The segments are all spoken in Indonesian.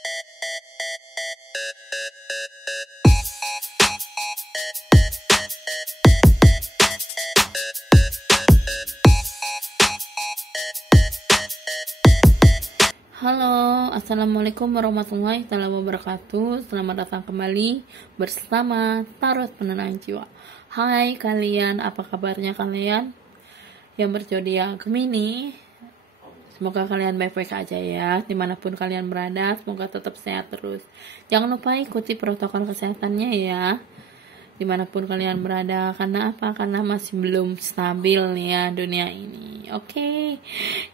Halo, assalamualaikum warahmatullahi wabarakatuh. Selamat datang kembali bersama Tarot Penenang Jiwa. Hai kalian, apa kabarnya kalian yang berzodiak Gemini? Semoga kalian baik-baik aja ya, dimanapun kalian berada. Semoga tetap sehat terus. Jangan lupa ikuti protokol kesehatannya ya, dimanapun kalian berada. Karena apa? Karena masih belum stabil nih ya dunia ini. Oke,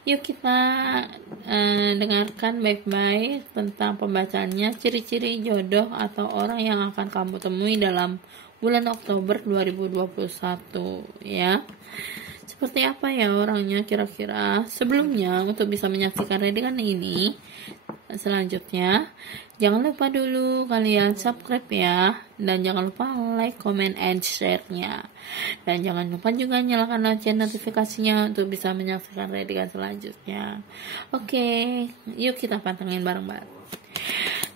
yuk kita dengarkan baik-baik tentang pembacaannya. Ciri-ciri jodoh atau orang yang akan kamu temui dalam bulan Oktober 2021 ya. Seperti apa ya orangnya kira-kira? Sebelumnya, untuk bisa menyaksikan readingan ini selanjutnya, jangan lupa dulu kalian subscribe ya, dan jangan lupa like, comment, and share-nya, dan jangan lupa juga nyalakan lonceng notifikasinya untuk bisa menyaksikan readingan selanjutnya. Oke, yuk kita pantengin bareng-bareng.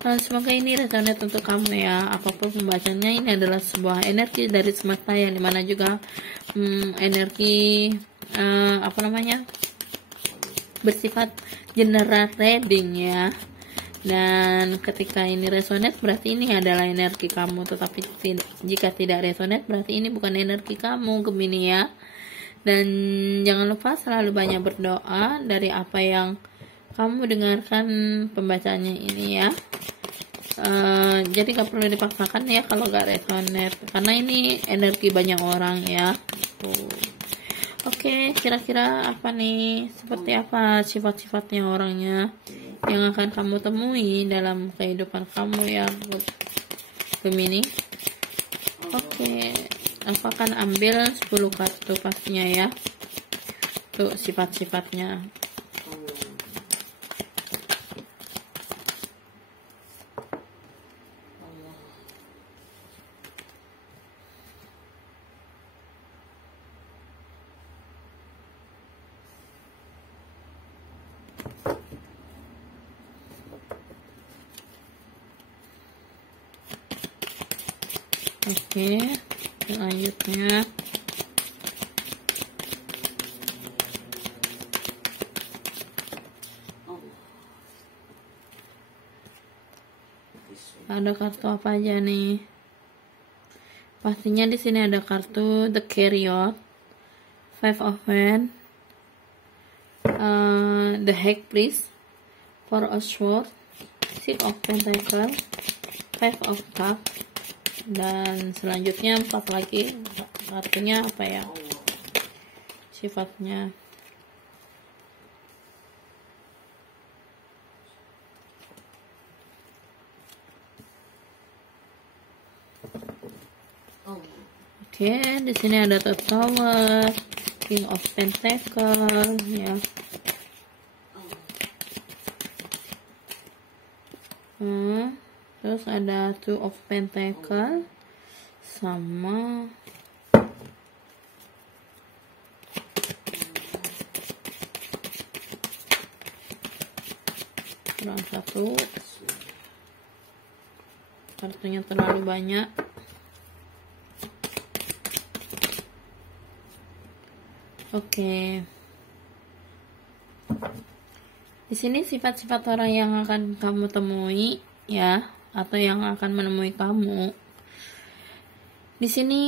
Semoga ini resonate untuk kamu ya. Apapun pembacanya, ini adalah sebuah energi dari semesta yang dimana juga energi bersifat general reading ya. Dan ketika ini resonate berarti ini adalah energi kamu, tetapi jika tidak resonate berarti ini bukan energi kamu Gemini ya. Dan jangan lupa selalu banyak berdoa dari apa yang kamu dengarkan pembacaannya ini ya. Jadi gak perlu dipaksakan ya kalau gak resonate, karena ini energi banyak orang ya. Oke, kira-kira apa nih, seperti apa sifat-sifatnya orangnya yang akan kamu temui dalam kehidupan kamu ya Gemini. Oke, aku akan ambil 10 kartu pastinya ya untuk sifat-sifatnya. Oke, selanjutnya ada kartu apa aja nih? Pastinya di sini ada kartu The Chariot, Five of Wands, The High Priest, Four of Swords, Six of Pentacles, Five of Cups, dan selanjutnya 4 lagi. Artinya apa ya sifatnya? Oke, di sini ada The Tower, King of Pentacles ya. Terus ada Two of Pentacles sama kurang satu, kartunya terlalu banyak. Oke. Di sini sifat-sifat orang yang akan kamu temui ya, atau yang akan menemui kamu. Di sini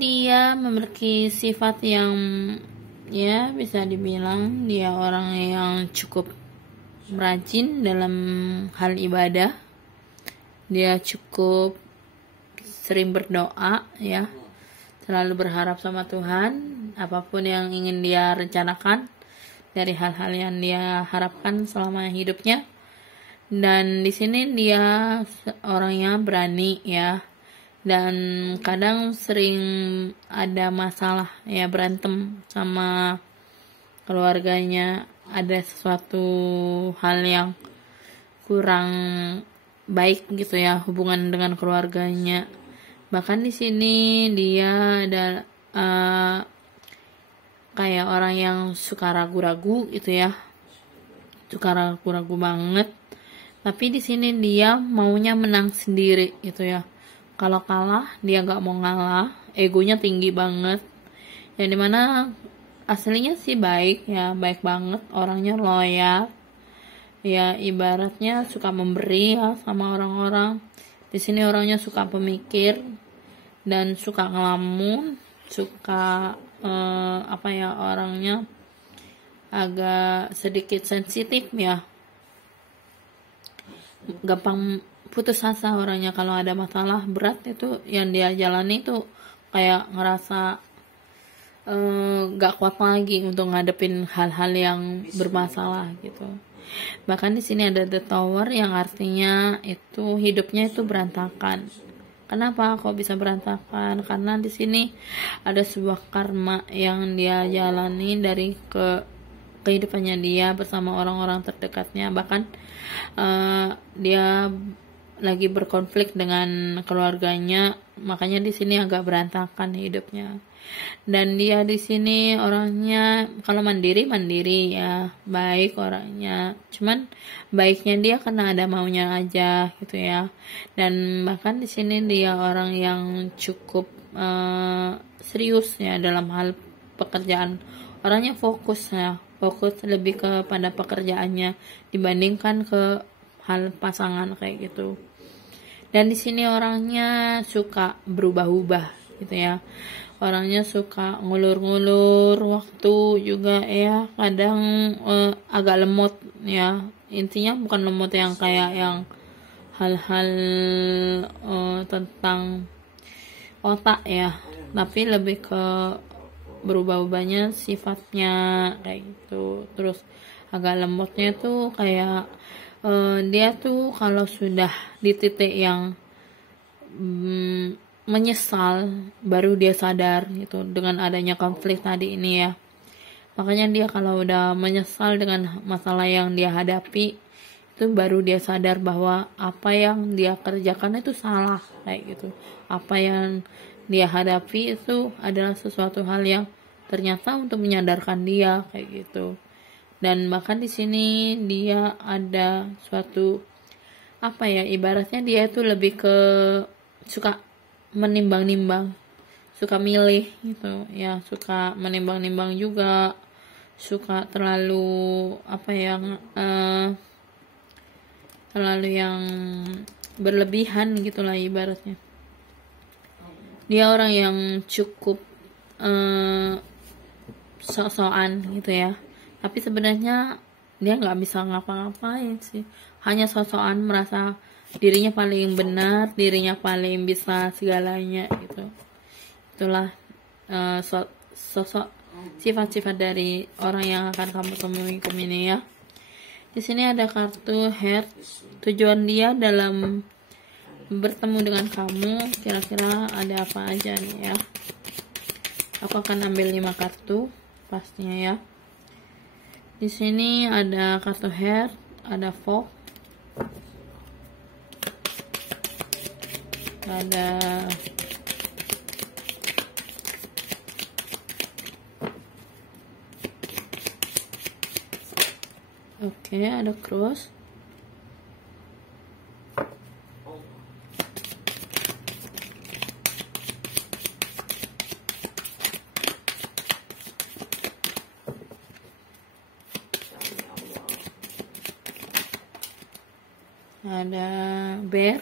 dia memiliki sifat yang ya bisa dibilang dia orang yang cukup rajin dalam hal ibadah. Dia cukup sering berdoa ya, selalu berharap sama Tuhan apapun yang ingin dia rencanakan, dari hal-hal yang dia harapkan selama hidupnya. Dan di sini dia orangnya berani ya, dan kadang sering ada masalah ya, berantem sama keluarganya, ada sesuatu hal yang kurang baik gitu ya hubungan dengan keluarganya. Bahkan di sini dia ada kayak orang yang suka ragu-ragu gitu ya, suka ragu-ragu banget. Tapi di sini dia maunya menang sendiri gitu ya. Kalau kalah dia nggak mau ngalah, egonya tinggi banget. Yang dimana aslinya sih baik ya, baik banget, orangnya loyal. Ya ibaratnya suka memberi ya sama orang-orang. Di sini orangnya suka pemikir dan suka ngelamun, suka orangnya agak sedikit sensitif ya, gampang putus asa orangnya kalau ada masalah berat itu yang dia jalani itu kayak ngerasa gak kuat lagi untuk ngadepin hal-hal yang bermasalah gitu. Bahkan di sini ada the tower yang artinya itu hidupnya itu berantakan. Kenapa kok bisa berantakan? Karena di sini ada sebuah karma yang dia jalani dari kehidupannya dia bersama orang-orang terdekatnya. Bahkan dia lagi berkonflik dengan keluarganya, makanya di sini agak berantakan hidupnya. Dan dia di sini orangnya kalau mandiri ya, baik orangnya. Cuman baiknya dia karena ada maunya aja gitu ya. Dan bahkan di sini dia orang yang cukup serius ya dalam hal pekerjaan. Orangnya fokus lebih kepada pekerjaannya dibandingkan ke hal pasangan kayak gitu. Dan di sini orangnya suka berubah-ubah gitu ya. Orangnya suka ngulur-ngulur waktu juga ya, kadang agak lemot ya. Intinya bukan lemot yang kayak yang hal-hal tentang otak ya, tapi lebih ke berubah-ubahnya sifatnya kayak gitu. Terus agak lemotnya tuh kayak dia tuh kalau sudah di titik yang menyesal baru dia sadar gitu dengan adanya konflik tadi ini ya. Makanya dia kalau udah menyesal dengan masalah yang dia hadapi itu baru dia sadar bahwa apa yang dia kerjakan itu salah kayak gitu. Apa yang dia hadapi itu adalah sesuatu hal yang ternyata untuk menyadarkan dia kayak gitu. Dan bahkan di sini dia ada suatu ibaratnya dia itu lebih ke suka menimbang-nimbang, suka milih gitu ya, suka menimbang-nimbang juga, suka terlalu terlalu yang berlebihan gitulah ibaratnya. Dia orang yang cukup sok-sokan gitu ya, tapi sebenarnya dia nggak bisa ngapa-ngapain sih, hanya sok-sokan merasa dirinya paling benar, dirinya paling bisa segalanya gitu. Itulah sosok sifat-sifat dari orang yang akan kamu temui ini ya. Di sini ada kartu heart, tujuan dia dalam bertemu dengan kamu kira-kira ada apa aja nih ya. Aku akan ambil 5 kartu pastinya ya. Di sini ada kartu heart, ada fog, ada ada cross, ada bear,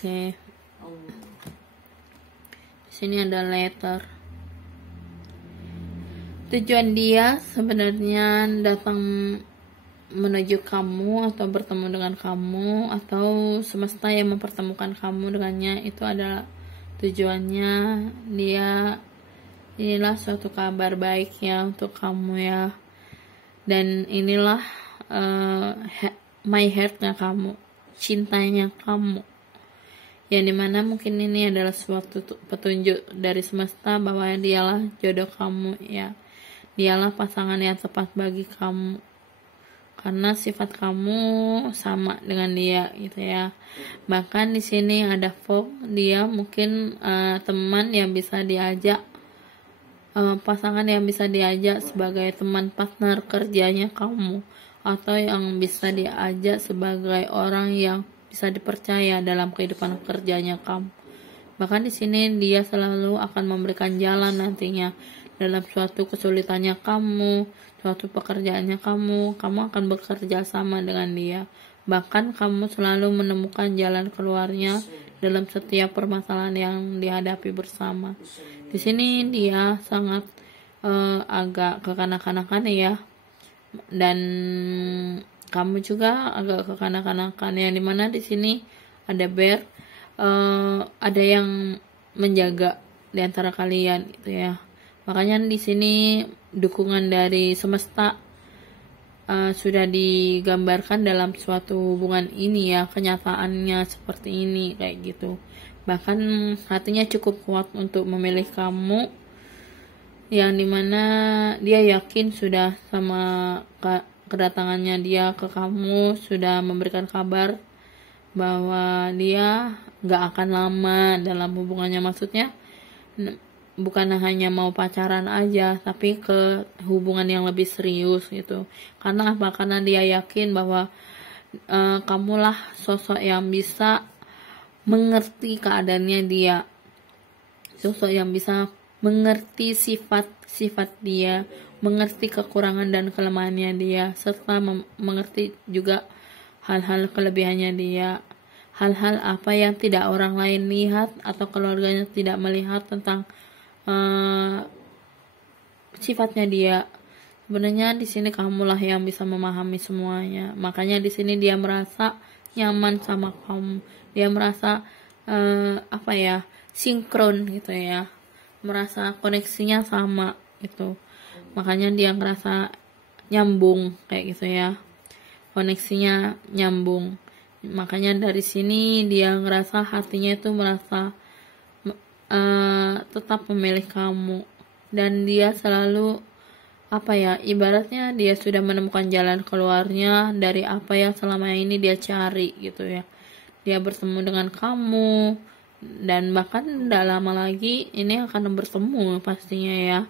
di sini ada letter. Tujuan dia sebenarnya datang menuju kamu atau bertemu dengan kamu atau semesta yang mempertemukan kamu dengannya, itu adalah tujuannya dia. Inilah suatu kabar baik ya untuk kamu ya. Dan inilah my heartnya kamu, cintanya kamu yang dimana mungkin ini adalah suatu petunjuk dari semesta bahwa dialah jodoh kamu ya, dialah pasangan yang tepat bagi kamu karena sifat kamu sama dengan dia gitu ya. Bahkan di sini ada Fog, dia mungkin teman yang bisa diajak, pasangan yang bisa diajak sebagai teman partner kerjanya kamu, atau yang bisa diajak sebagai orang yang bisa dipercaya dalam kehidupan kerjanya kamu. Bahkan di sini dia selalu akan memberikan jalan nantinya dalam suatu kesulitannya kamu, suatu pekerjaannya kamu akan bekerja sama dengan dia. Bahkan kamu selalu menemukan jalan keluarnya dalam setiap permasalahan yang dihadapi bersama. Di sini dia sangat agak kekanak-kanakan ya, dan kamu juga agak kekanak-kanakan, yang dimana di sini ada Bear, ada yang menjaga di antara kalian gitu ya. Makanya di sini dukungan dari semesta sudah digambarkan dalam suatu hubungan ini ya, kenyataannya seperti ini kayak gitu. Bahkan hatinya cukup kuat untuk memilih kamu, yang dimana dia yakin sudah sama kedatangannya dia ke kamu sudah memberikan kabar bahwa dia gak akan lama dalam hubungannya, maksudnya bukan hanya mau pacaran aja, tapi ke hubungan yang lebih serius gitu. Karena apa? Karena dia yakin bahwa kamulah sosok yang bisa mengerti keadaannya dia, sosok yang bisa mengerti sifat-sifat dia, mengerti kekurangan dan kelemahannya dia, serta mengerti juga hal-hal kelebihannya dia, hal-hal apa yang tidak orang lain lihat atau keluarganya tidak melihat tentang sifatnya dia. Sebenarnya di sini kamulah yang bisa memahami semuanya. Makanya di sini dia merasa nyaman sama kamu. Dia merasa sinkron gitu ya. Merasa koneksinya sama gitu. Makanya dia ngerasa nyambung kayak gitu ya. Koneksinya nyambung. Makanya dari sini dia ngerasa hatinya itu merasa tetap memilih kamu, dan dia selalu ibaratnya dia sudah menemukan jalan keluarnya dari apa yang selama ini dia cari gitu ya. Dia bertemu dengan kamu, dan bahkan tidak lama lagi ini akan bertemu pastinya ya.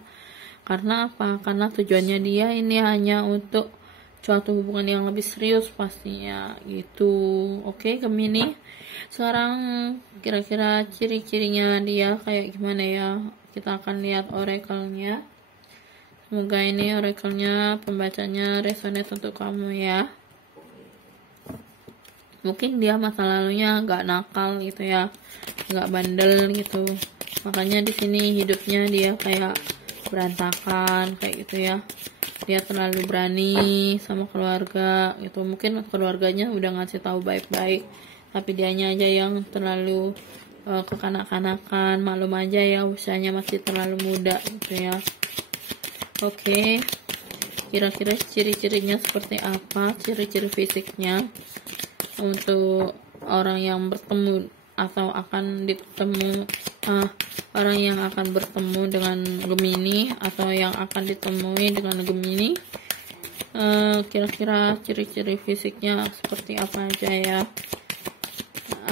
Karena apa? Karena tujuannya dia ini hanya untuk suatu hubungan yang lebih serius pastinya gitu. Oke, Gemini, sekarang kira-kira ciri-cirinya dia kayak gimana ya? Kita akan lihat oracle-nya. Semoga ini oracle-nya, pembacanya resonate untuk kamu ya. Mungkin dia masa lalunya gak nakal gitu ya, gak bandel gitu. Makanya di sini hidupnya dia kayak berantakan kayak gitu ya. Dia terlalu berani sama keluarga gitu. Mungkin keluarganya udah ngasih tahu baik-baik, tapi dianya aja yang terlalu kekanak-kanakan. Maklum aja ya, usianya masih terlalu muda gitu ya. Oke, kira-kira ciri-cirinya seperti apa, ciri-ciri fisiknya untuk orang yang bertemu atau akan ditemu, orang yang akan bertemu dengan Gemini atau yang akan ditemui dengan Gemini. Kira-kira ciri-ciri fisiknya seperti apa aja ya.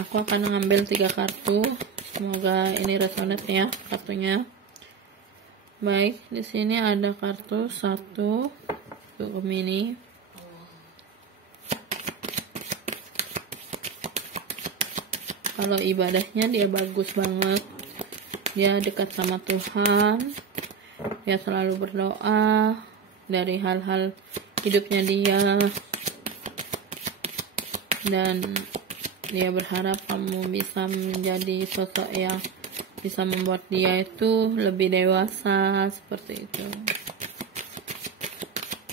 Aku akan mengambil 3 kartu, semoga ini resonate ya kartunya. Baik, di sini ada kartu 1 untuk Gemini. Kalau ibadahnya dia bagus banget, dia dekat sama Tuhan, dia selalu berdoa dari hal-hal hidupnya dia, dan dia berharap kamu bisa menjadi sosok yang bisa membuat dia itu lebih dewasa seperti itu.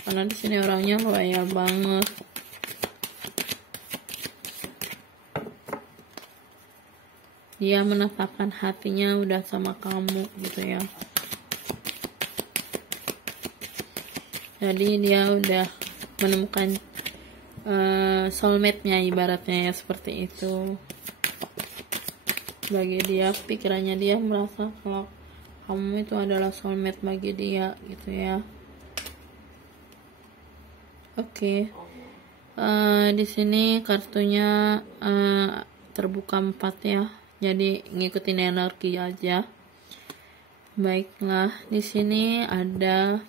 Karena di sini orangnya loyal banget. Dia menetapkan hatinya udah sama kamu gitu ya. Jadi dia udah menemukan soulmate-nya ibaratnya ya, seperti itu. bagi dia. Pikirannya dia merasa kalau kamu itu adalah soulmate bagi dia gitu ya. Oke. Di sini kartunya terbuka 4 ya, jadi ngikutin energi aja. Baiklah, di sini ada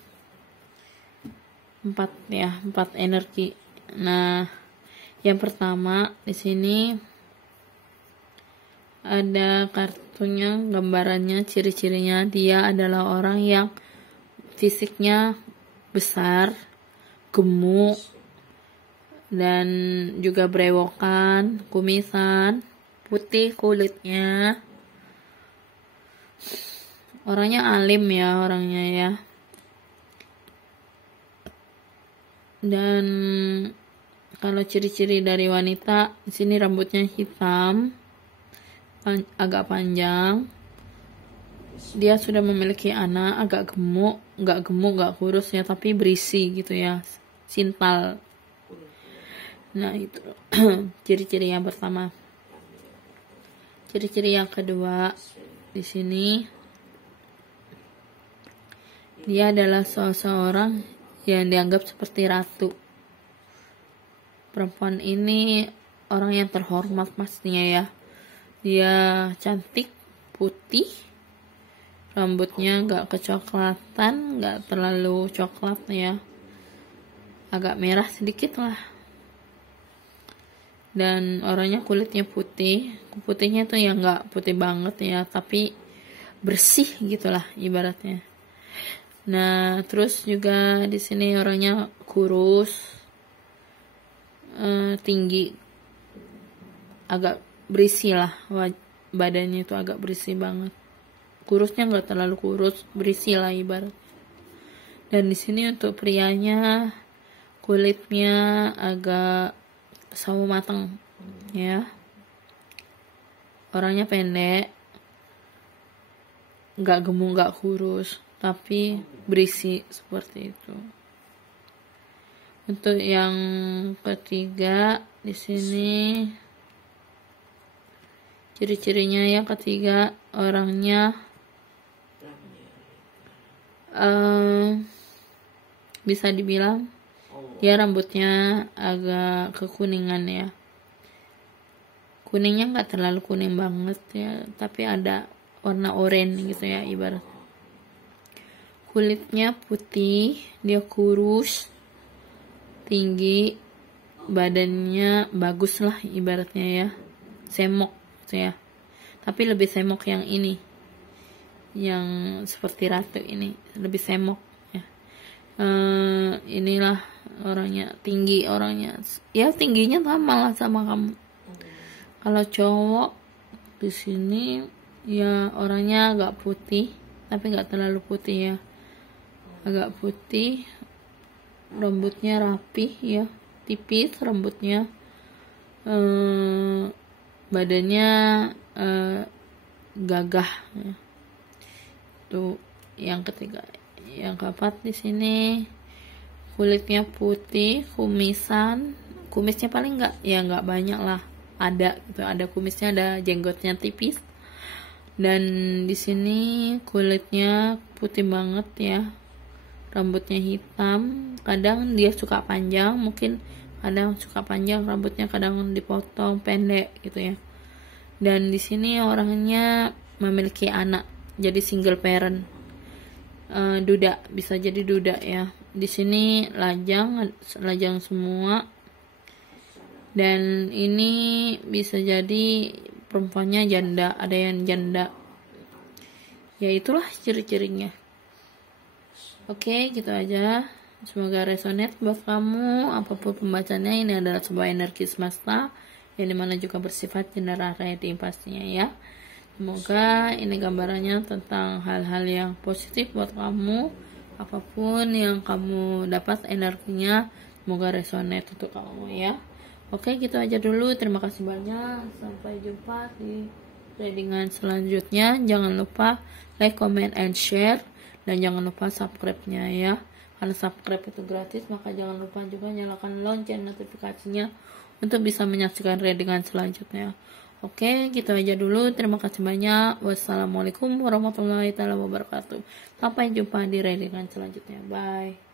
4 ya, 4 energi. Nah, yang pertama di sini ada kartunya, gambarannya, ciri-cirinya dia adalah orang yang fisiknya besar, gemuk, dan juga brewokan, kumisan, putih kulitnya. Orangnya alim ya, orangnya ya. Dan kalau ciri-ciri dari wanita, di sini rambutnya hitam, agak panjang. Dia sudah memiliki anak, agak gemuk, nggak kurus ya, tapi berisi gitu ya, sintal. Nah itu ciri-ciri yang pertama. Ciri-ciri yang kedua di sini, dia adalah seseorang yang dianggap seperti ratu. Perempuan ini orang yang terhormat pastinya ya. Dia cantik, putih, rambutnya nggak kecoklatan, nggak terlalu coklat ya, agak merah sedikit lah. Dan orangnya kulitnya putih, putihnya tuh ya nggak putih banget ya, tapi bersih gitulah ibaratnya. Nah terus juga di sini orangnya kurus, tinggi, agak berisi lah, badannya itu agak berisi banget. Kurusnya nggak terlalu kurus, berisi lah ibarat. Dan di sini untuk prianya kulitnya agak sawo matang ya, orangnya pendek, nggak gemuk nggak kurus, tapi berisi seperti itu. Untuk yang ketiga di sini ciri-cirinya, yang ketiga orangnya bisa dibilang dia rambutnya agak kekuningan ya, kuningnya nggak terlalu kuning banget ya, tapi ada warna oranye gitu ya ibarat. Kulitnya putih, dia kurus, tinggi, badannya bagus lah ibaratnya ya, semok gitu ya, tapi lebih semok yang ini, yang seperti ratu ini, lebih semok ya. Inilah orangnya, tinggi orangnya ya, tingginya sama lah sama kamu. Kalau cowok di sini ya orangnya agak putih, tapi nggak terlalu putih ya, agak putih, rambutnya rapih ya, tipis rambutnya, badannya gagah ya. Itu yang ketiga. Yang keempat di sini kulitnya putih, kumisnya paling nggak banyak lah, ada gitu, ada kumisnya, ada jenggotnya tipis. Dan di sini kulitnya putih banget ya, rambutnya hitam, kadang dia suka panjang, mungkin kadang suka panjang rambutnya, kadang dipotong pendek gitu ya. Dan di sini orangnya memiliki anak, jadi single parent, duda, bisa jadi duda ya. Di sini lajang semua, dan ini bisa jadi perempuannya janda, ada yang janda ya. Itulah ciri-cirinya. Oke, gitu aja, semoga resonate buat kamu. Apapun pembacanya, ini adalah sebuah energi semesta yang dimana juga bersifat general reading pastinya ya. Semoga ini gambarannya tentang hal-hal yang positif buat kamu. Apapun yang kamu dapat energinya, semoga resonate untuk kamu ya. Oke, gitu aja dulu. Terima kasih banyak. Sampai jumpa di readingan selanjutnya. Jangan lupa like, comment, and share. Dan jangan lupa subscribe-nya ya. Karena subscribe itu gratis, maka jangan lupa juga nyalakan lonceng notifikasinya untuk bisa menyaksikan readingan selanjutnya. Oke, gitu aja dulu. Terima kasih banyak. Wassalamualaikum warahmatullahi wabarakatuh. Sampai jumpa di readingan selanjutnya. Bye.